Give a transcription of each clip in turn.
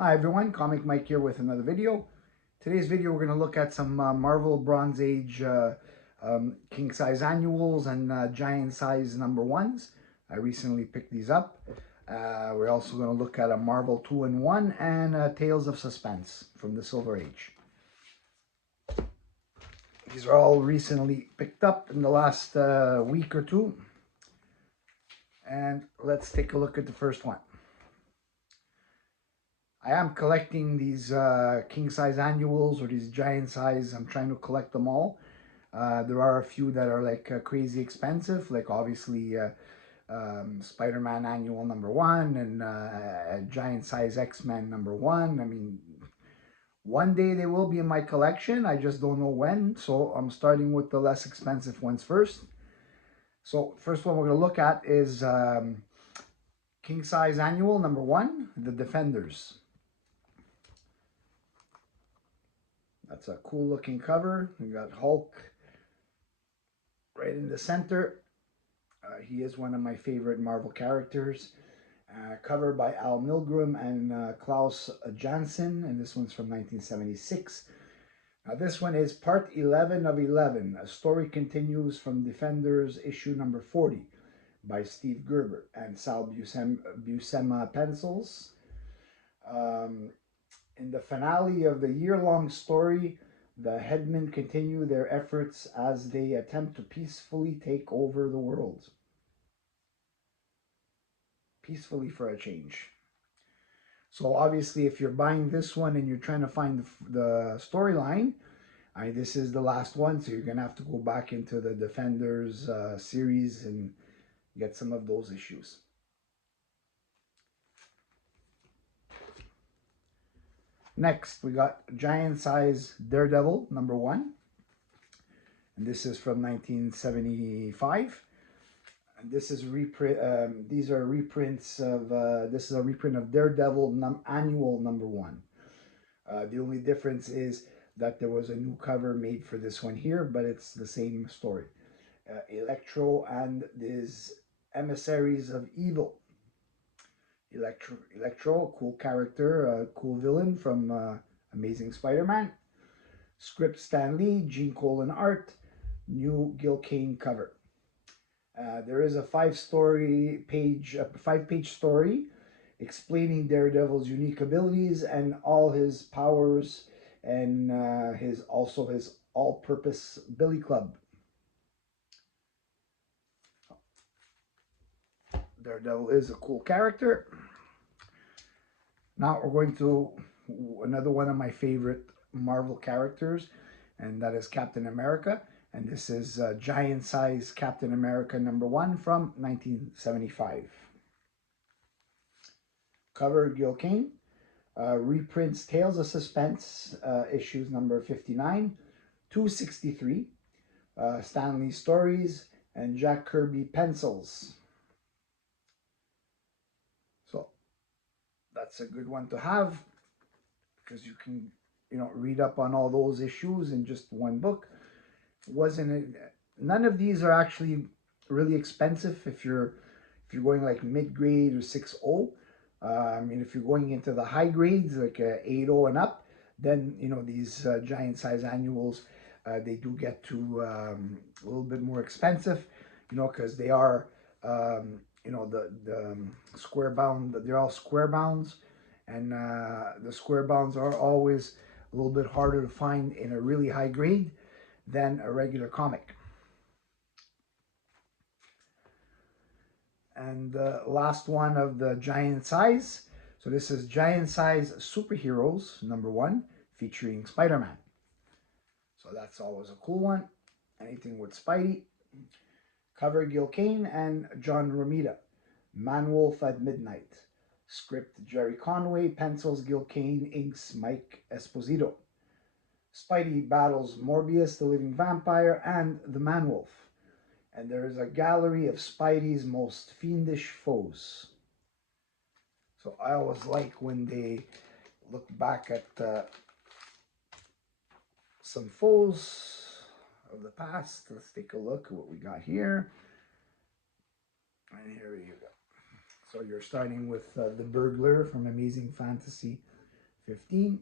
Hi everyone, Comic Mike here with another video. Today's video we're going to look at some Marvel Bronze Age king size annuals and giant size number ones. I recently picked these up. We're also going to look at a Marvel 2-in-1 and Tales of Suspense from the Silver Age. These are all recently picked up in the last week or two. And let's take a look at the first one. I am collecting these king size annuals or these giant size. I'm trying to collect them all. There are a few that are like crazy expensive, like obviously Spider-Man annual number one and giant size X-Men number one. I mean, one day they will be in my collection. I just don't know when. So I'm starting with the less expensive ones first. So first one we're going to look at is king size annual number one, the Defenders. That's a cool looking cover. We got Hulk right in the center. He is one of my favorite Marvel characters. Covered by Al Milgrom and Klaus Janson, and this one's from 1976. Now this one is part 11 of 11. A story continues from Defenders issue number 40 by Steve Gerber and Sal Buscema pencils. In the finale of the year-long story, the Headmen continue their efforts as they attempt to peacefully take over the world. Peacefully for a change. So obviously, if you're buying this one and you're trying to find the storyline, this is the last one, so you're gonna have to go back into the Defenders series and get some of those issues. Next, we got giant size Daredevil number one, and this is from 1975. And this is reprint. These are reprints of. This is a reprint of Daredevil annual number one. The only difference is that there was a new cover made for this one here, but it's the same story. Electro and his emissaries of evil. Electro, cool character, cool villain from Amazing Spider-Man. Script Stan Lee, Gene Colan art, new Gil Kane cover. There is a five-page story explaining Daredevil's unique abilities and all his powers, and his all-purpose Billy Club. Daredevil is a cool character. Now we're going to another one of my favorite Marvel characters, and that is Captain America. And this is giant size Captain America number one from 1975. Cover Gil Kane. Reprints Tales of Suspense issues number 59, 263. Stan Lee stories and Jack Kirby pencils. So that's a good one to have because you can, read up on all those issues in just one book. None of these are actually really expensive if you're going like mid grade or 6.0. I mean, if you're going into the high grades like 8.0 and up, then these giant size annuals they do get to a little bit more expensive, because they are the square bound. They're all square bounds, and the square bounds are always a little bit harder to find in a really high grade than a regular comic. And the last one of the giant size. So this is Giant Size Superheroes number one, featuring Spider-Man. So that's always a cool one. Anything with Spidey. Cover Gil Kane and John Romita. Manwolf at Midnight. Script Jerry Conway. Pencils Gil Kane. Inks Mike Esposito. Spidey battles Morbius, the living vampire, and the Manwolf. And there is a gallery of Spidey's most fiendish foes. So I always like when they look back at some foes of the past. Let's take a look at what we got here. And here you go. So you're starting with the burglar from Amazing Fantasy 15.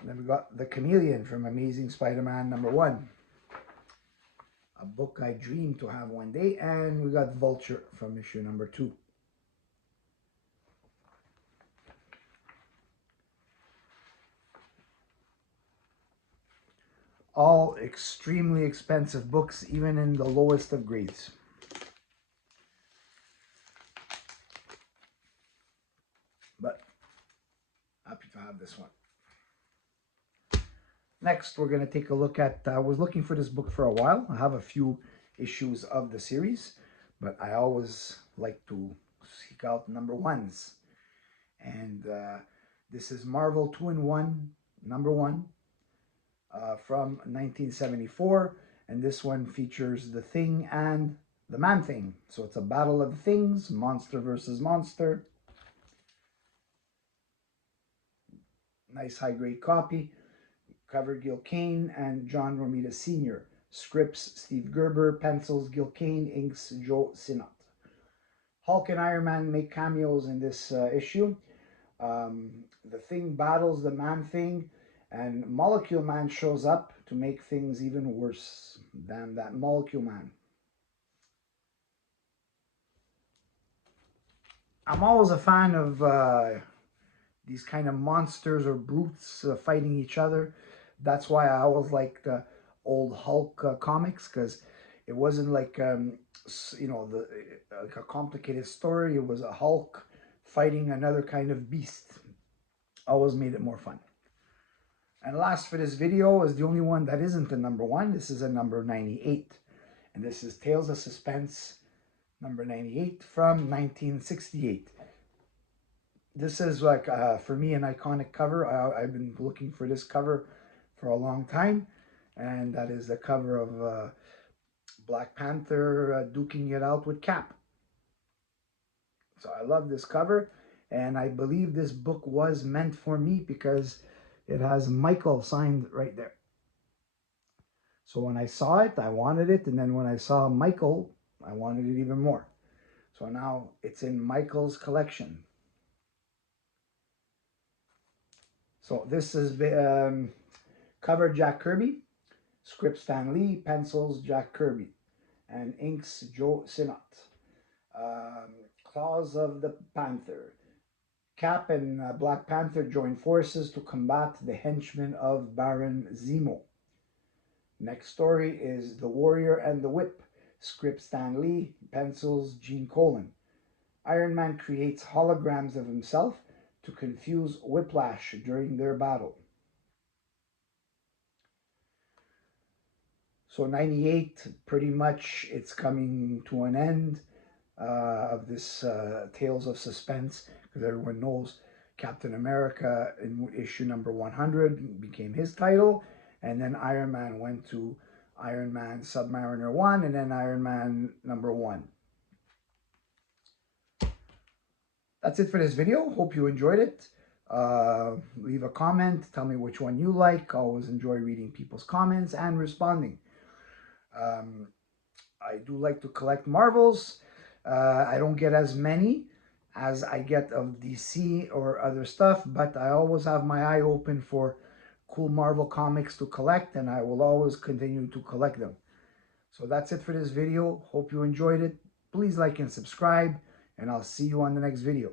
And then we got The Chameleon from Amazing Spider-Man #1. A book I dreamed to have one day. And we got Vulture from issue #2. All extremely expensive books, even in the lowest of grades. But happy to have this one. Next, we're going to take a look at, I was looking for this book for a while. I have a few issues of the series, but I always like to seek out #1s. And this is Marvel 2-in-1, #1 from 1974. And this one features the Thing and the Man-Thing. So it's a battle of things, monster versus monster. Nice high-grade copy. Cover Gil Kane and John Romita Sr. Scripts Steve Gerber. Pencils Gil Kane. Inks Joe Sinnott. Hulk and Iron Man make cameos in this issue. The Thing battles the Man-Thing, and Molecule Man shows up to make things even worse than that Molecule Man. I'm always a fan of these kind of monsters or brutes fighting each other. That's why I always liked the old Hulk comics, because it wasn't like like a complicated story. It was a Hulk fighting another kind of beast. Always made it more fun. And last for this video is the only one that isn't a #1. This is a number 98, and this is Tales of Suspense number 98 from 1968. This is like, for me, an iconic cover. I've been looking for this cover for a long time, and that is the cover of Black Panther duking it out with Cap. So I love this cover, and I believe this book was meant for me because it has Michael signed right there. So when I saw it, I wanted it, and then when I saw Michael, I wanted it even more. So now it's in Michael's collection. So this is cover Jack Kirby, script Stan Lee, pencils Jack Kirby, and inks Joe Sinnott. Claws of the Panther. Cap and Black Panther join forces to combat the henchmen of Baron Zemo. Next story is The Warrior and the Whip, script Stan Lee, pencils Gene Colan. Iron Man creates holograms of himself to confuse Whiplash during their battle. So 98, pretty much it's coming to an end of this Tales of Suspense, because everyone knows Captain America in issue number 100 became his title, and then Iron Man went to Iron Man Submariner 1, and then Iron Man #1. That's it for this video. Hope you enjoyed it. Leave a comment. Tell me which one you like. I always enjoy reading people's comments and responding. I do like to collect Marvels. I don't get as many as I get of DC or other stuff, but I always have my eye open for cool Marvel comics to collect, and I will always continue to collect them. So that's it for this video. Hope you enjoyed it. Please like and subscribe, and I'll see you on the next video.